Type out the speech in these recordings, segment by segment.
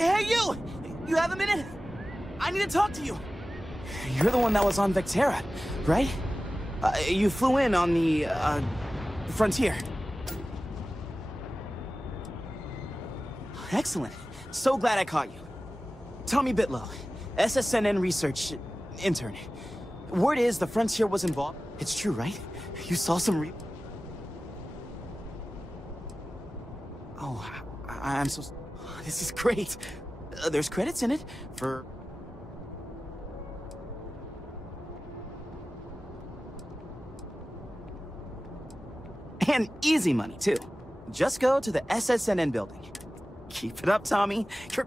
Hey, you! You have a minute? I need to talk to you. You're the one that was on Vectera, right? You flew in on the, frontier. Excellent. So glad I caught you. Tommy Bitlow, SSNN research intern. Word is the frontier was involved. It's true, right? You saw some Oh, I'm so... This is great. There's credits in it for... And easy money, too. Just go to the SSNN building. Keep it up, Tommy. You're...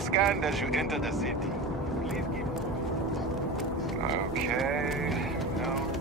Scanned as you enter the city. Please give... Okay. No.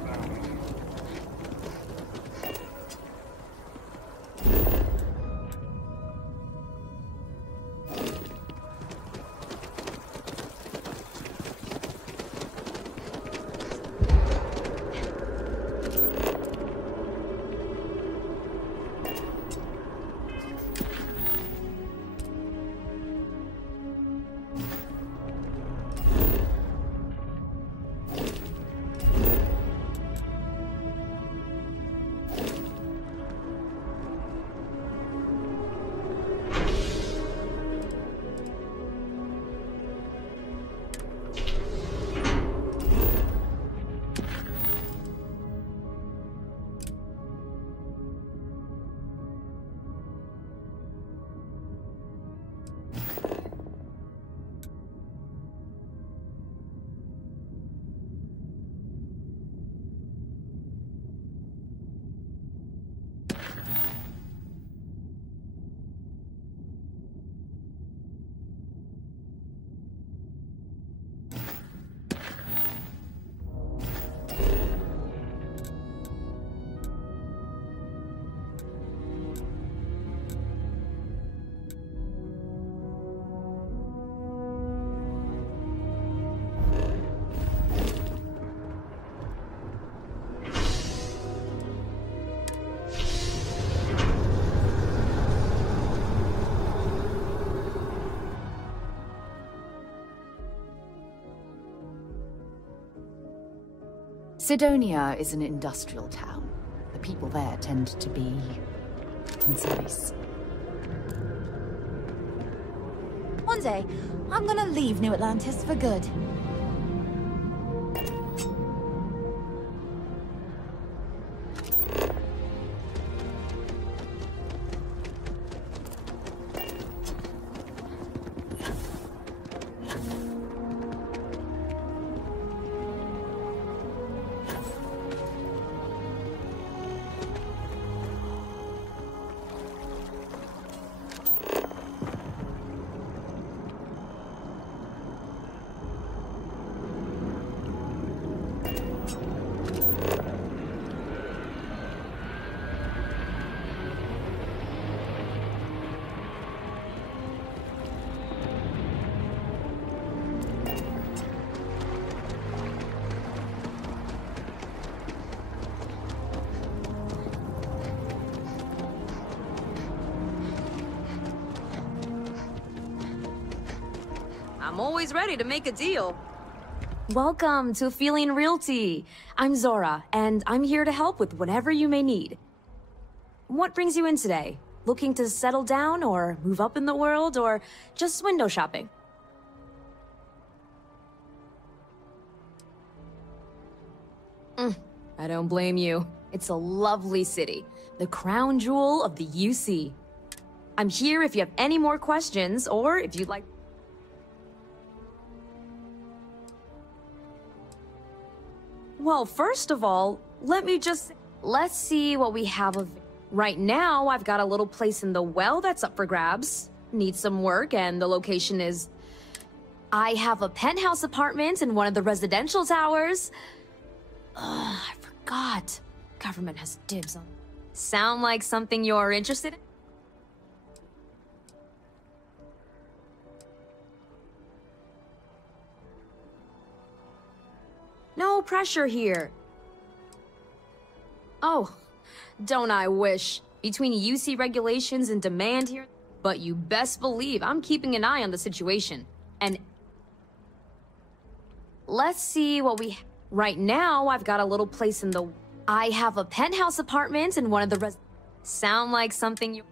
Sidonia is an industrial town. The people there tend to be concise. day, I'm gonna leave New Atlantis for good. I'm always ready to make a deal. Welcome to Feeling Realty. I'm Zora, and I'm here to help with whatever you may need. What brings you in today? Looking to settle down or move up in the world or just window shopping? I don't blame you. It's a lovely city, the crown jewel of the UC. I'm here if you have any more questions or if you'd like... Well, first of all, let's see what we have of... Right now, I've got a little place in the well that's up for grabs. Needs some work, and the location is... I have a penthouse apartment in one of the residential towers. I forgot. Government has dibs on... Sound like something you're interested in? No pressure here. Oh, don't I wish. Between UC regulations and demand here, but you best believe I'm keeping an eye on the situation. And let's see what we... Right now, I've got a little place in the... I have a penthouse apartment in one of the Sound like something you...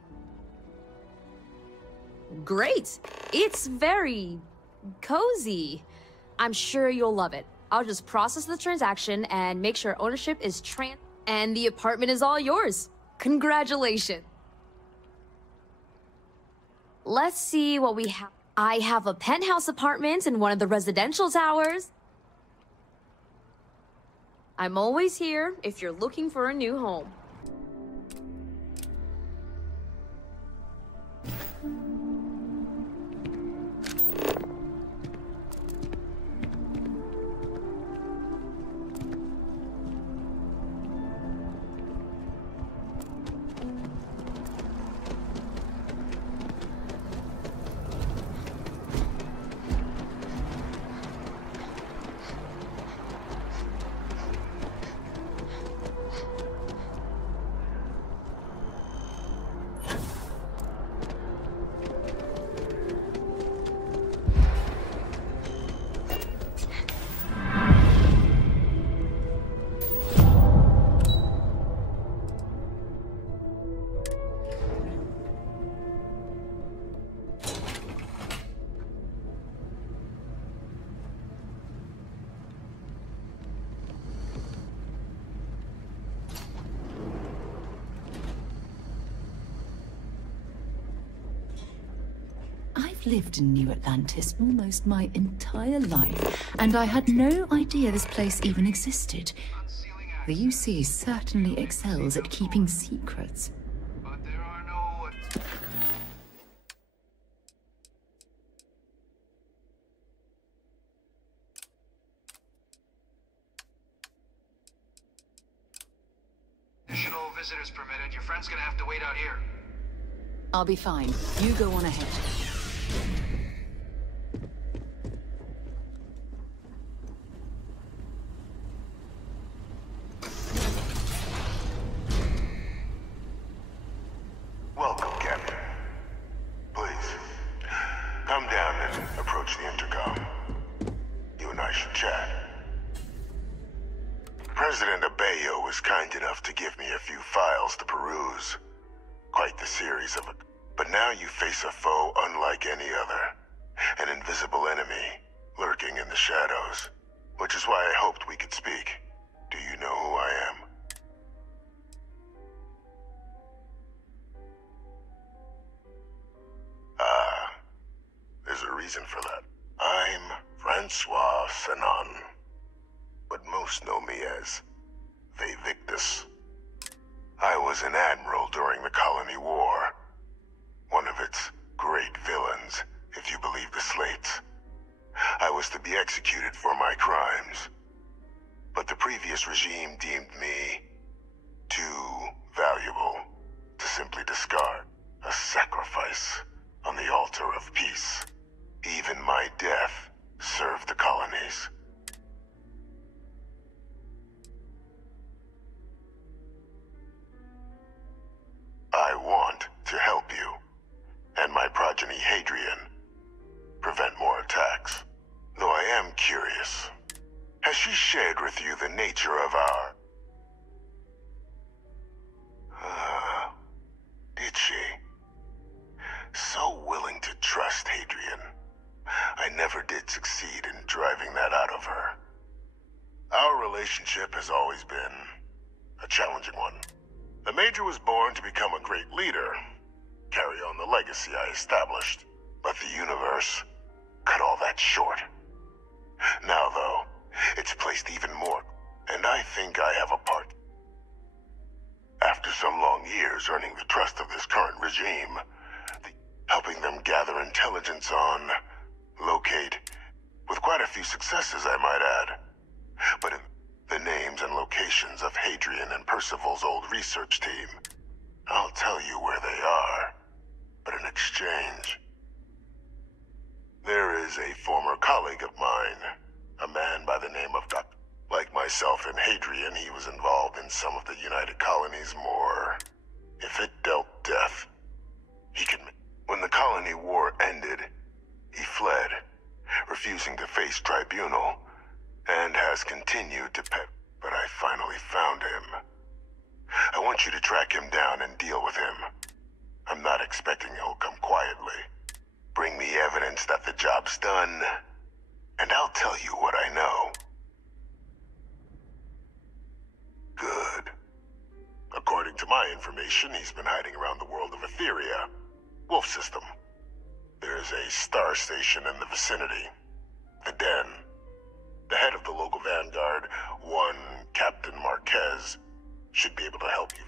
Great! It's very... cozy. I'm sure you'll love it. I'll just process the transaction and make sure ownership is and the apartment is all yours. Congratulations. Let's see what we have. I have a penthouse apartment in one of the residential towers. I'm always here if you're looking for a new home. I've lived in New Atlantis almost my entire life, and I had no idea this place even existed. The UC certainly excels at keeping secrets. But there are no... Additional visitors permitted. Your friend's gonna have to wait out here. I'll be fine. You go on ahead. Welcome, Captain. Please, come down and approach the intercom. You and I should chat. President Abeyo was kind enough to give me a few files to peruse. Quite the series of it. But now you face a foe unlike any other. an invisible enemy lurking in the shadows, which is why I hoped we could speak. Do you know who I am? There's a reason for that. I'm Francois Sanon, but most know me as Victus. I was an admiral during the Colony War, one of its great villains, if you believe the slates. I was to be executed for my crimes, but the previous regime deemed me too valuable to simply discard, a sacrifice on the altar of peace. Even my death served the colonies. I want to help you, and my progeny Hadrian, prevent more attacks. Though I am curious, has she shared with you the nature of our... did she? So willing to trust Hadrian. I never did succeed in driving that out of her. Our relationship has always been a challenging one. The Major was born to become a great leader, carry on the legacy I established. But the universe cut all that short. Now, though, it's placed even more, and I think I have a part. After some long years earning the trust of this current regime, helping them gather intelligence on, locate, with quite a few successes, I might add. But in the names and locations of Hadrian and Percival's old research team, I'll tell you where they are, but in exchange, there is a former colleague of mine, a man by the name of Dr. Like myself and Hadrian, he was involved in some of the United Colonies' more, if it dealt death, he could... When the Colony War ended, he fled, refusing to face tribunal, and has continued to pet. But I finally found him. I want you to track him down and deal with him. I'm not expecting he'll come quietly. Bring me evidence that the job's done, and I'll tell you what I know. Good. According to my information, he's been hiding around the world of Etheria. Wolf system. There's a star station in the vicinity. The Den. The head of the local vanguard, one Captain Marquez, should be able to help you.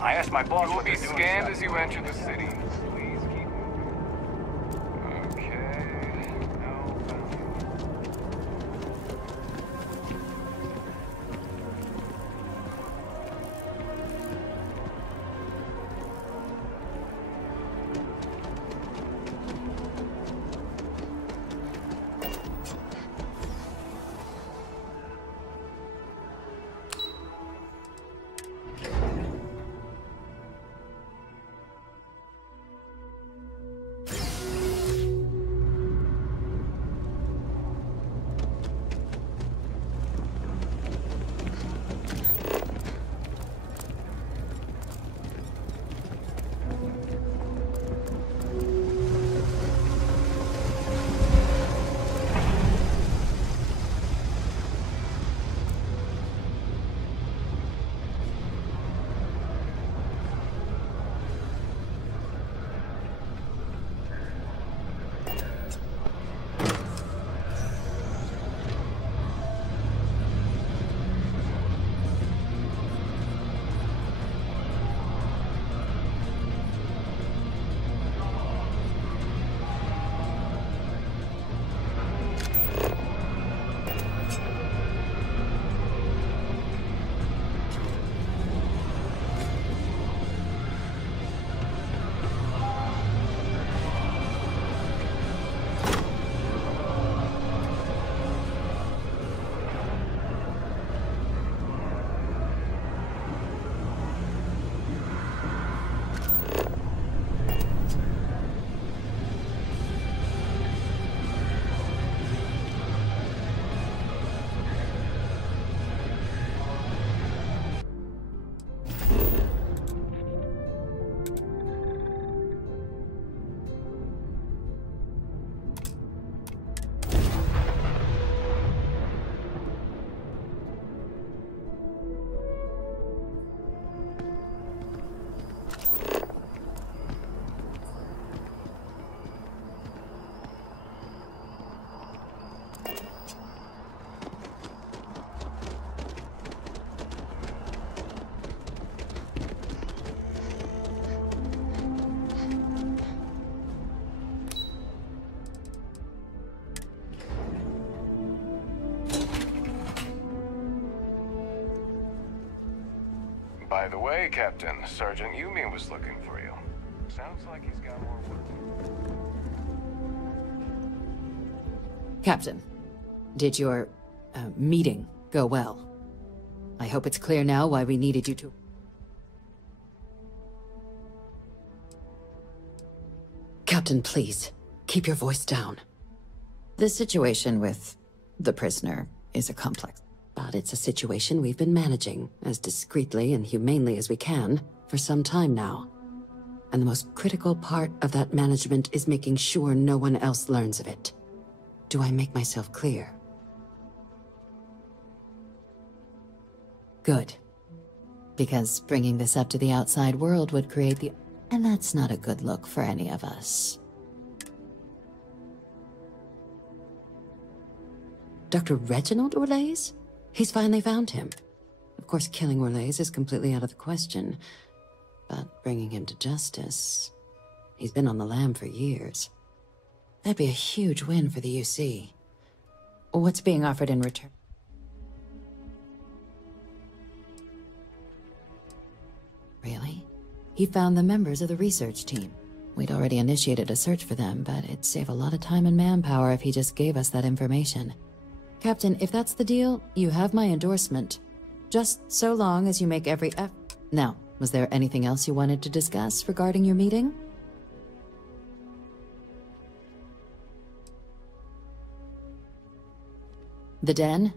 I asked my boss to be scanned as you enter the city. Please keep moving. Okay. No. By the way, Captain, Sergeant Yumi was looking for you. Sounds like he's got more work. Captain, did your meeting go well? I hope it's clear now why we needed you to... Captain, please, keep your voice down. The situation with the prisoner is a complex, but it's a situation we've been managing as discreetly and humanely as we can for some time now. And the most critical part of that management is making sure no one else learns of it. Do I make myself clear? Good. Because bringing this up to the outside world would create the... And that's not a good look for any of us. Dr. Reginald Orlaise? He's finally found him. Of course, killing Orlaise is completely out of the question. But bringing him to justice... He's been on the lam for years. That'd be a huge win for the UC. What's being offered in return? Really? He found the members of the research team. We'd already initiated a search for them, but it'd save a lot of time and manpower if he just gave us that information. Captain, if that's the deal, you have my endorsement. Just so long as you make every effort. Now, was there anything else you wanted to discuss regarding your meeting? The Den?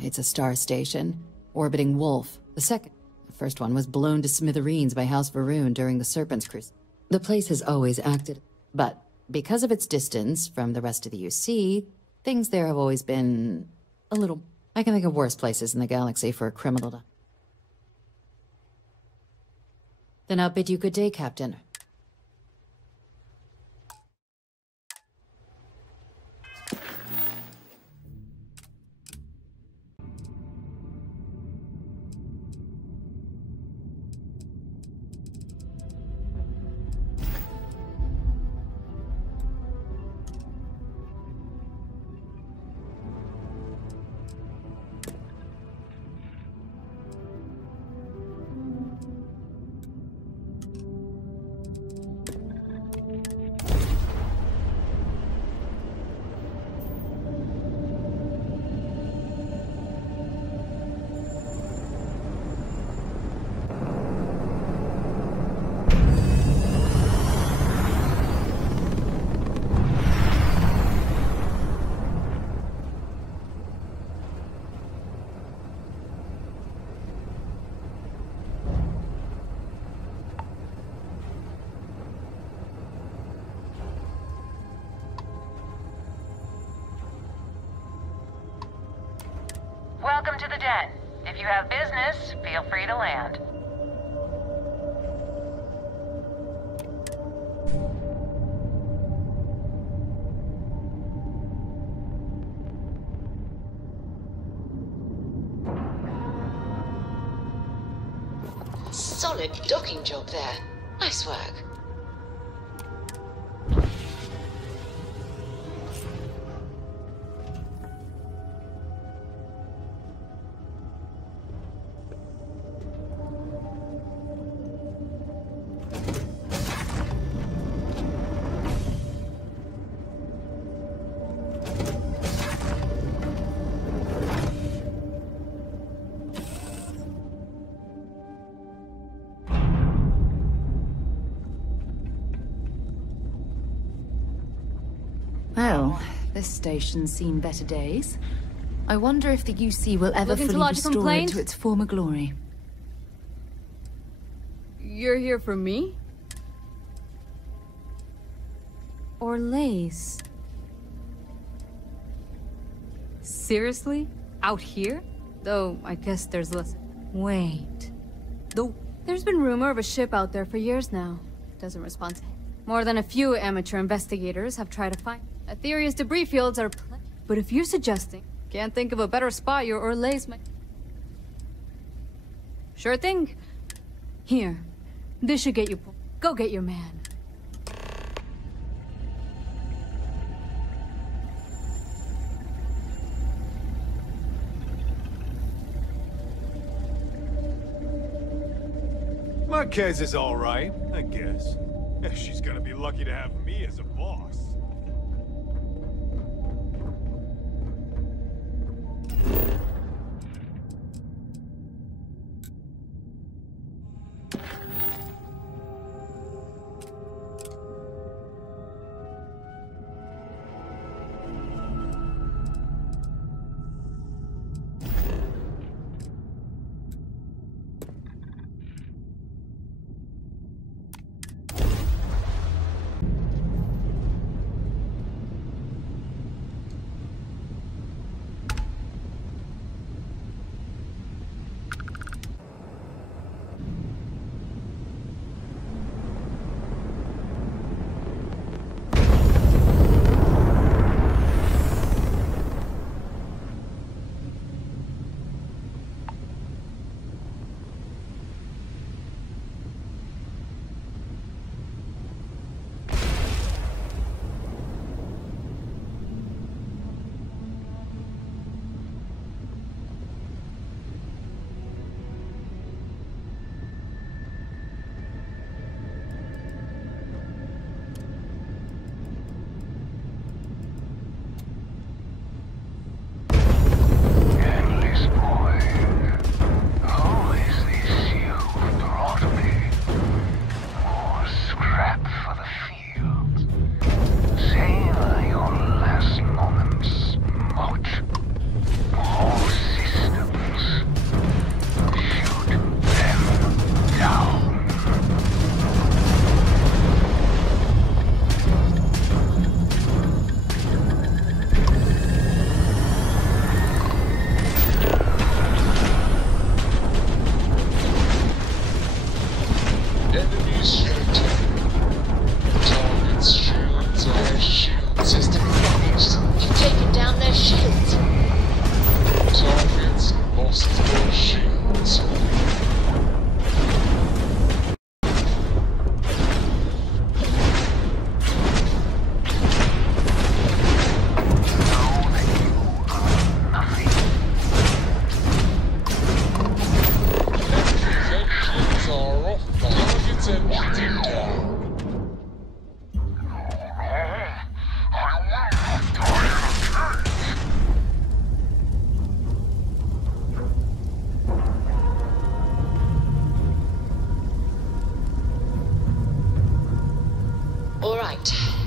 It's a star station, orbiting Wolf. The first one was blown to smithereens by House Varun during the Serpent's Crusade. The place has always acted, but because of its distance from the rest of the UC, things there have always been a little... I can think of worse places in the galaxy for a criminal to... Then I'll bid you good day, Captain. Welcome to the Den. If you have business, feel free to land. Solid docking job there. Nice work. Well, this station's seen better days. I wonder if the UC will ever Looking to fully lodge a restore it complaint? to its former glory. You're here for me? Orlaise. Seriously? Out here? Though, I guess there's less... Wait. There's been rumor of a ship out there for years now. Doesn't respond to him. More than a few amateur investigators have tried to find... Aetherius debris fields are... But if you're suggesting... Can't think of a better spot your Orlaise might... Sure thing. Here. This should get you... Go get your man. Marquez is all right, I guess. She's gonna be lucky to have me as a boss.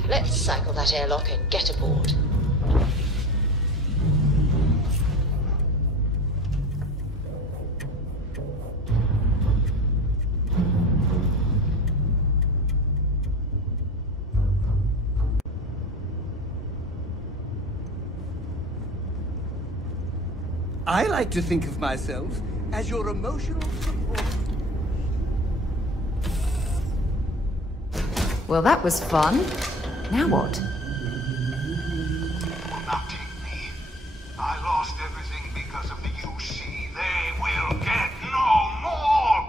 Let's cycle that airlock and get aboard. I like to think of myself as your emotional support. Well, that was fun. Now what? Nothing me. I lost everything because of the UC. They will get no more!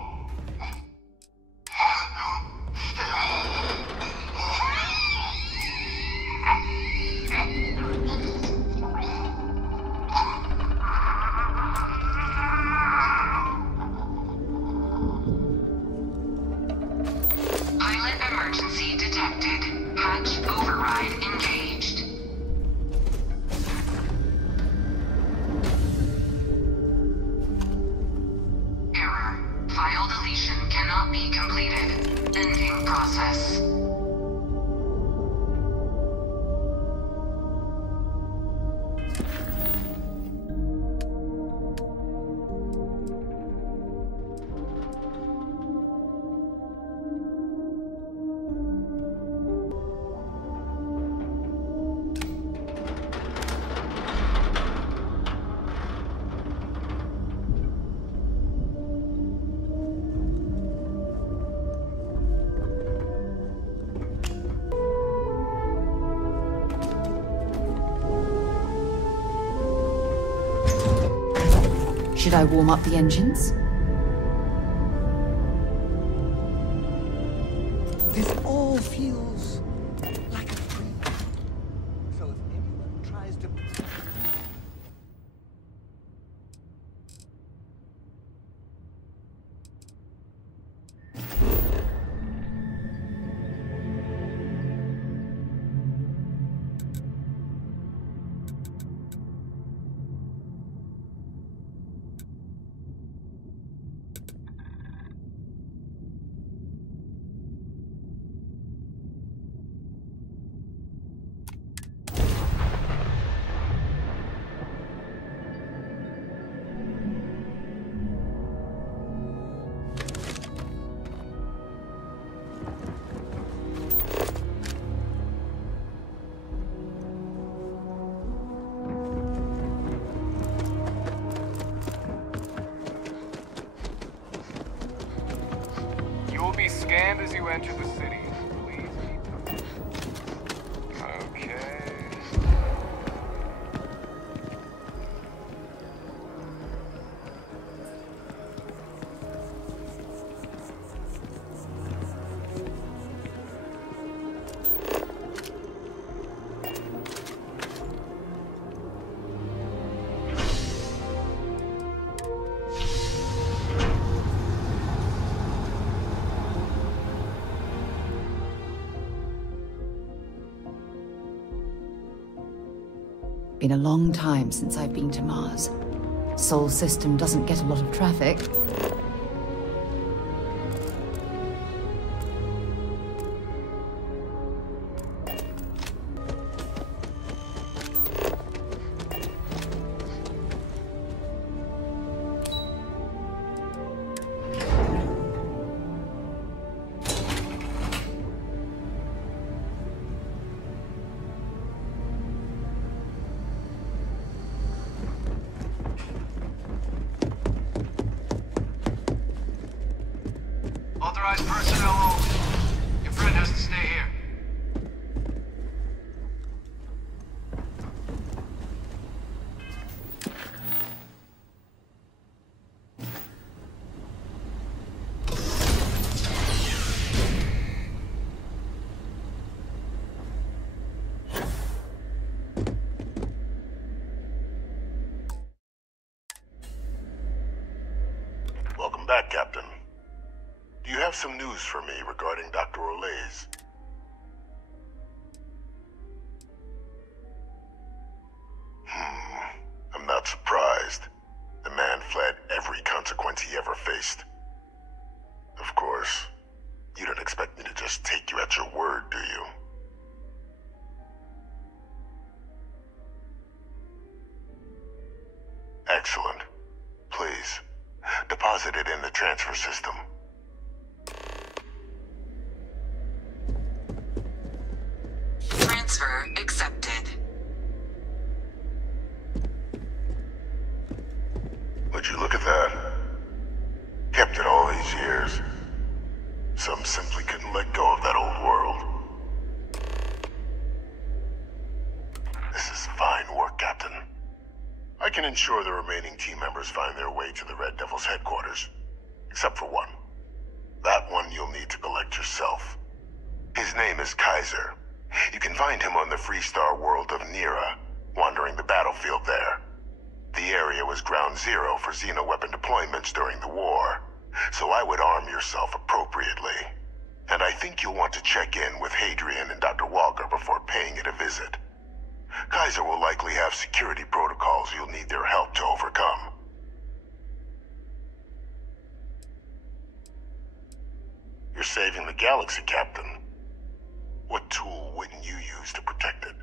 Pilot emergency detected. Hatch override engaged. Error. File deletion cannot be completed. Ending process. Should I warm up the engines? This all feels like a dream. So if anyone tries to... scanned as you enter the city. Please keep... Okay. Been a long time since I've been to Mars. Sol system doesn't get a lot of traffic. Authorized personnel only. Your friend has to stay here. Welcome back, Captain. Do you have some news for me regarding Dr. Olays? I'm not surprised. The man fled every consequence he ever faced. Of course, you don't expect me to just take you at your word, do you? Excellent. Please, deposit it in the transfer system. Transfer accepted. Would you look at that? Kept it all these years. Some simply couldn't let go of that old world. This is fine work, Captain. I can ensure the remaining team members find their way to the Red Devil's headquarters. Except for one. That one you'll need to collect yourself. His name is Kaiser. You can find him on the Freestar world of Nira, wandering the battlefield there. The area was ground zero for xeno-weapon deployments during the war, so I would arm yourself appropriately. And I think you'll want to check in with Hadrian and Dr. Walker before paying it a visit. Kaiser will likely have security protocols you'll need their help to overcome. You're saving the galaxy, Captain. What tool wouldn't you use to protect it?